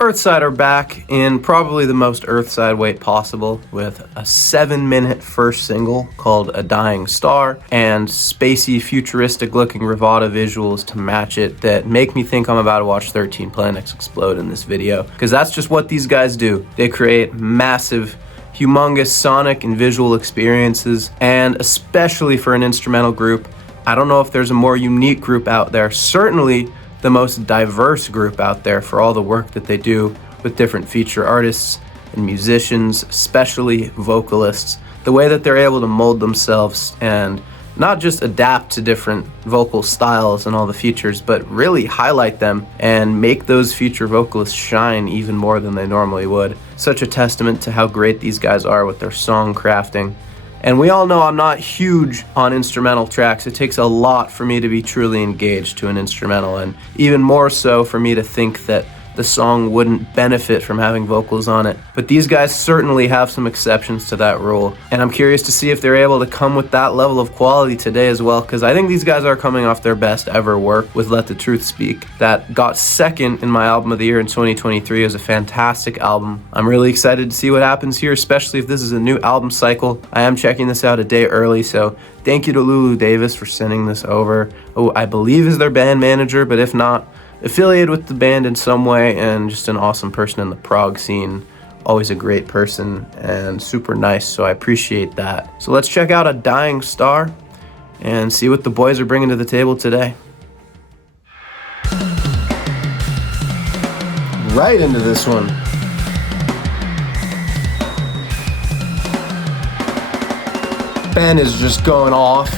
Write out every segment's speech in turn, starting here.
EARTHSIDE are back in probably the most EARTHSIDE way possible with a 7-minute first single called A Dying Star and spacey, futuristic looking Rivada visuals to match it that make me think I'm about to watch 13 planets explode in this video, because that's just what these guys do. They create massive, humongous sonic and visual experiences, and especially for an instrumental group, I don't know if there's a more unique group out there. Certainly the most diverse group out there for all the work that they do with different feature artists and musicians, especially vocalists. The way that they're able to mold themselves and not just adapt to different vocal styles and all the features, but really highlight them and make those feature vocalists shine even more than they normally would. Such a testament to how great these guys are with their song crafting. And we all know I'm not huge on instrumental tracks. It takes a lot for me to be truly engaged to an instrumental, and even more so for me to think that the song wouldn't benefit from having vocals on it. But these guys certainly have some exceptions to that rule, and I'm curious to see if they're able to come with that level of quality today as well, because I think these guys are coming off their best ever work with Let the Truth Speak. That got second in my album of the year in 2023. It was a fantastic album. I'm really excited to see what happens here, especially if this is a new album cycle. I am checking this out a day early, so thank you to Lulu Davis for sending this over. Oh, I believe is their band manager, but if not, affiliated with the band in some way, and just an awesome person in the prog scene. Always a great person and super nice, so I appreciate that. So let's check out A Dying Star and see what the boys are bringing to the table today. Right into this one. Ben is just going off.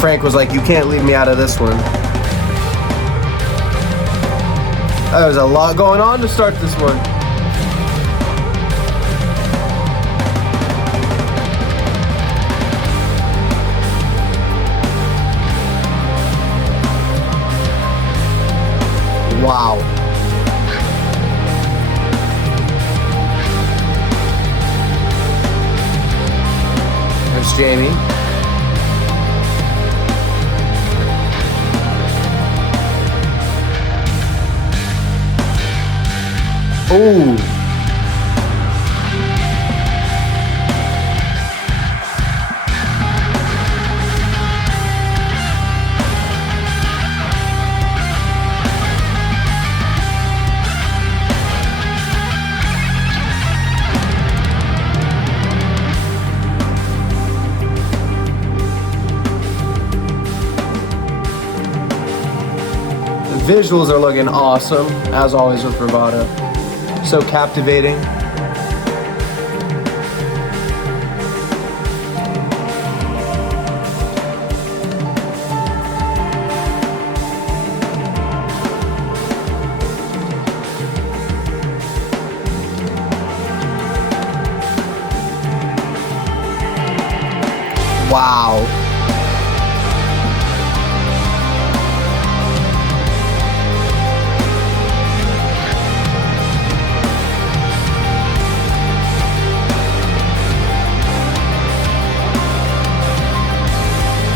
Frank was like, you can't leave me out of this one. There's a lot going on to start this one. Wow. There's Jamie. Ooh. The visuals are looking awesome, as always with Rivada. So captivating. Wow.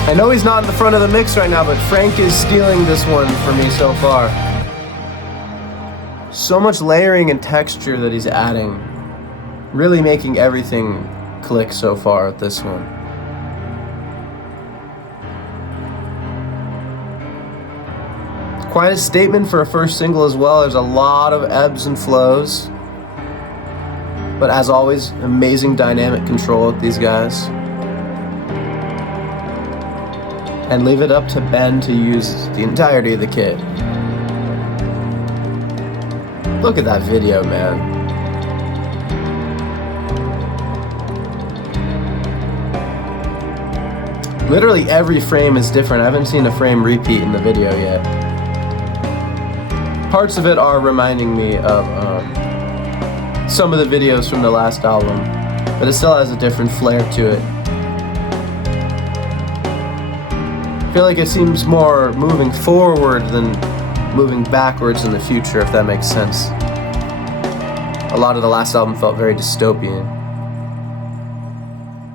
I know he's not in the front of the mix right now, but Frank is stealing this one for me so far. So much layering and texture that he's adding. Really making everything click so far with this one. It's quite a statement for a first single as well. There's a lot of ebbs and flows. But as always, amazing dynamic control with these guys. And leave it up to Ben to use the entirety of the kit. Look at that video, man. Literally every frame is different. I haven't seen a frame repeat in the video yet. Parts of it are reminding me of some of the videos from the last album, but it still has a different flair to it. I feel like it seems more moving forward than moving backwards in the future, if that makes sense. A lot of the last album felt very dystopian.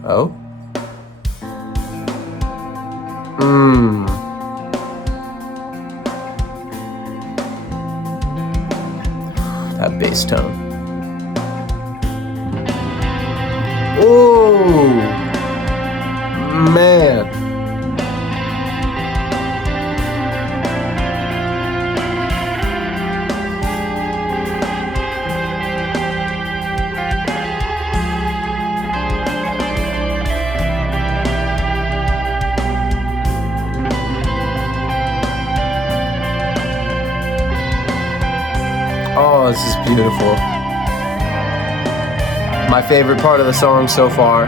Oh? Mmm. That bass tone. Oh, man. Oh, this is beautiful. My favorite part of the song so far.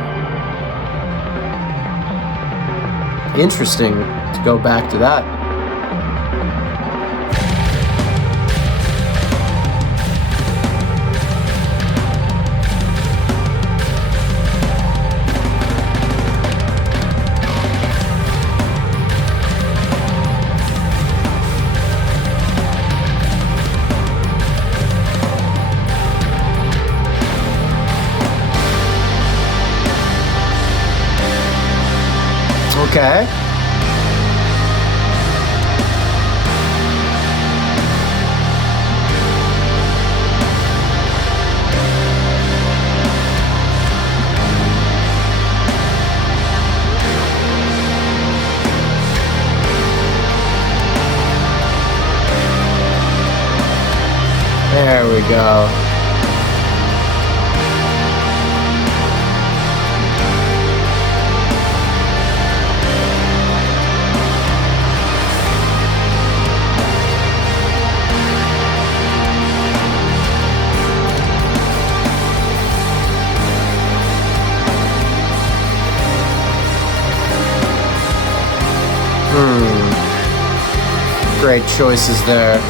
Interesting to go back to that. Okay. There we go. Great choices there.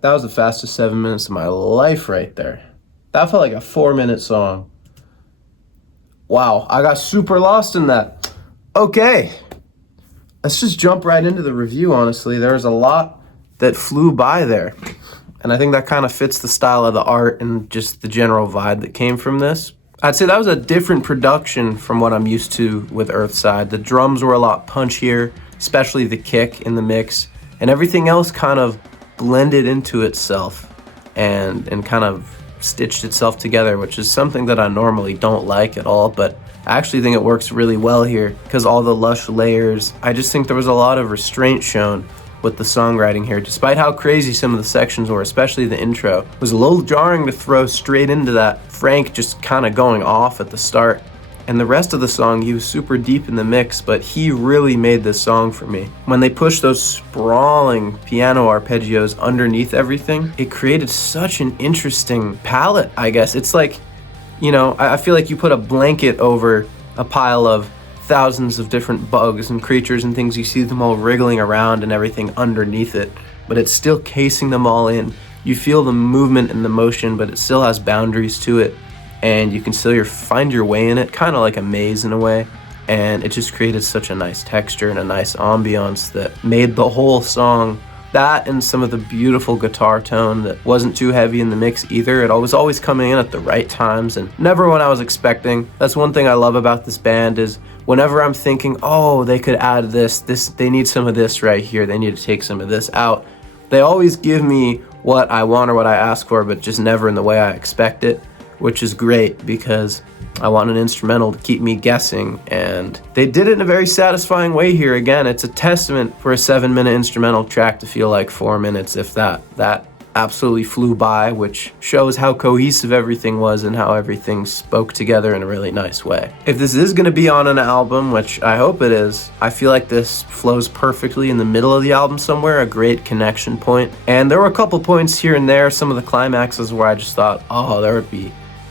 That was the fastest 7 minutes of my life right there. That felt like a 4-minute song. Wow, I got super lost in that. Okay, let's just jump right into the review, honestly. There's a lot that flew by there. And I think that kind of fits the style of the art and just the general vibe that came from this. I'd say that was a different production from what I'm used to with EARTHSIDE. The drums were a lot punchier, especially the kick in the mix, and everything else kind of blended into itself and kind of stitched itself together, which is something that I normally don't like at all, but I actually think it works really well here because all the lush layers. I just think there was a lot of restraint shown with the songwriting here, despite how crazy some of the sections were, especially the intro. It was a little jarring to throw straight into that Frank just kind of going off at the start. And the rest of the song, he was super deep in the mix, but he really made this song for me. When they pushed those sprawling piano arpeggios underneath everything, it created such an interesting palette, I guess. It's like, you know, I feel like you put a blanket over a pile of thousands of different bugs and creatures and things. You see them all wriggling around and everything underneath it, but it's still casing them all in. You feel the movement and the motion, but it still has boundaries to it. And you can still find your way in it, kind of like a maze in a way. And it just created such a nice texture and a nice ambiance that made the whole song That and some of the beautiful guitar tone that wasn't too heavy in the mix either. It was always coming in at the right times and never when I was expecting. That's one thing I love about this band is whenever I'm thinking, oh, they could add this, they need some of this right here, they need to take some of this out, they always give me what I want or what I ask for, but just never in the way I expect it, which is great because I want an instrumental to keep me guessing, and they did it in a very satisfying way here. Again, it's a testament for a 7-minute instrumental track to feel like 4 minutes, if that. That absolutely flew by, which shows how cohesive everything was and how everything spoke together in a really nice way. If this is going to be on an album, which I hope it is, I feel like this flows perfectly in the middle of the album somewhere, a great connection point. And there were a couple points here and there, some of the climaxes where I just thought, oh,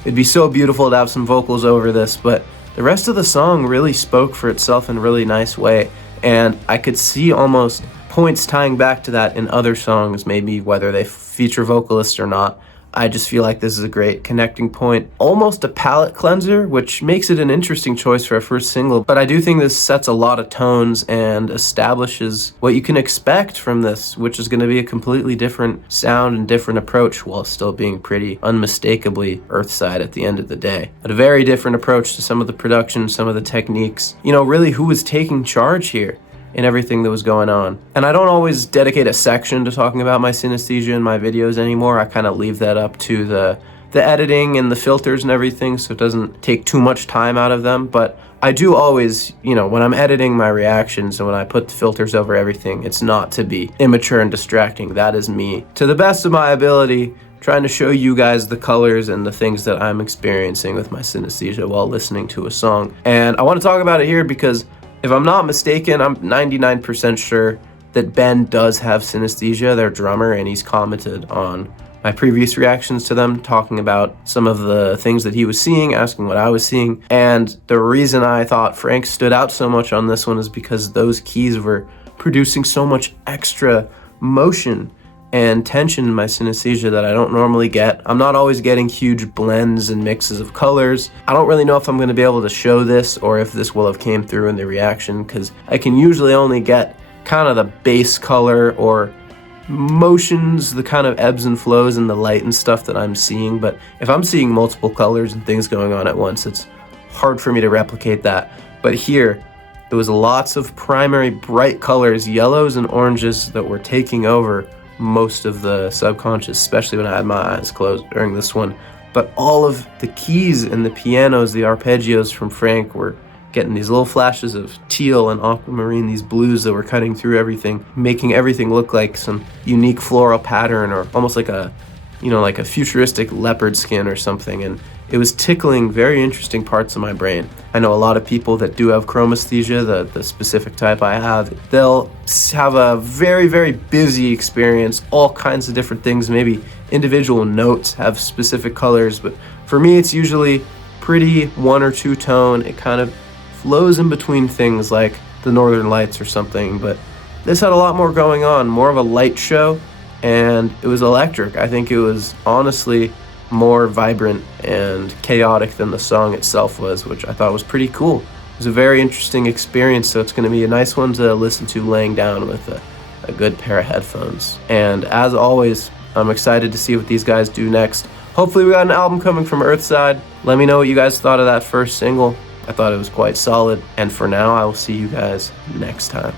it'd be so beautiful to have some vocals over this, but the rest of the song really spoke for itself in a really nice way, and I could see almost points tying back to that in other songs, maybe whether they feature vocalists or not. I just feel like this is a great connecting point, almost a palate cleanser, which makes it an interesting choice for a first single, but I do think this sets a lot of tones and establishes what you can expect from this, which is going to be a completely different sound and different approach while still being pretty unmistakably Earthside at the end of the day. But a very different approach to some of the production, some of the techniques. You know, really who was taking charge here in everything that was going on. And I don't always dedicate a section to talking about my synesthesia in my videos anymore. I kind of leave that up to the editing and the filters and everything, so it doesn't take too much time out of them. But I do always, you know, when I'm editing my reactions and when I put the filters over everything, it's not to be immature and distracting. That is me, to the best of my ability, trying to show you guys the colors and the things that I'm experiencing with my synesthesia while listening to a song. And I want to talk about it here because if I'm not mistaken, I'm 99% sure that Ben does have synesthesia, their drummer, and he's commented on my previous reactions to them, talking about some of the things that he was seeing, asking what I was seeing. And the reason I thought Frank stood out so much on this one is because those keys were producing so much extra motion and tension in my synesthesia that I don't normally get. I'm not always getting huge blends and mixes of colors. I don't really know if I'm going to be able to show this or if this will have came through in the reaction, because I can usually only get kind of the base color or motions, the kind of ebbs and flows and the light and stuff that I'm seeing. But if I'm seeing multiple colors and things going on at once, it's hard for me to replicate that. But here, there was lots of primary bright colors, yellows and oranges, that were taking over most of the subconscious, especially when I had my eyes closed during this one. But all of the keys and the pianos, the arpeggios from Frank, were getting these little flashes of teal and aquamarine, these blues that were cutting through everything, making everything look like some unique floral pattern, or almost like a, you know, like a futuristic leopard skin or something. And it was tickling very interesting parts of my brain. I know a lot of people that do have chromesthesia, the specific type I have, they'll have a very, very busy experience, all kinds of different things, maybe individual notes have specific colors, but for me it's usually pretty one or two tone. It kind of flows in between things like the Northern Lights or something, but this had a lot more going on, more of a light show, and it was electric. I think it was honestly more vibrant and chaotic than the song itself was, which I thought was pretty cool. It was a very interesting experience, so it's going to be a nice one to listen to laying down with a good pair of headphones. And as always, I'm excited to see what these guys do next. Hopefully we got an album coming from Earthside. Let me know what you guys thought of that first single. I thought it was quite solid. And for now, I will see you guys next time.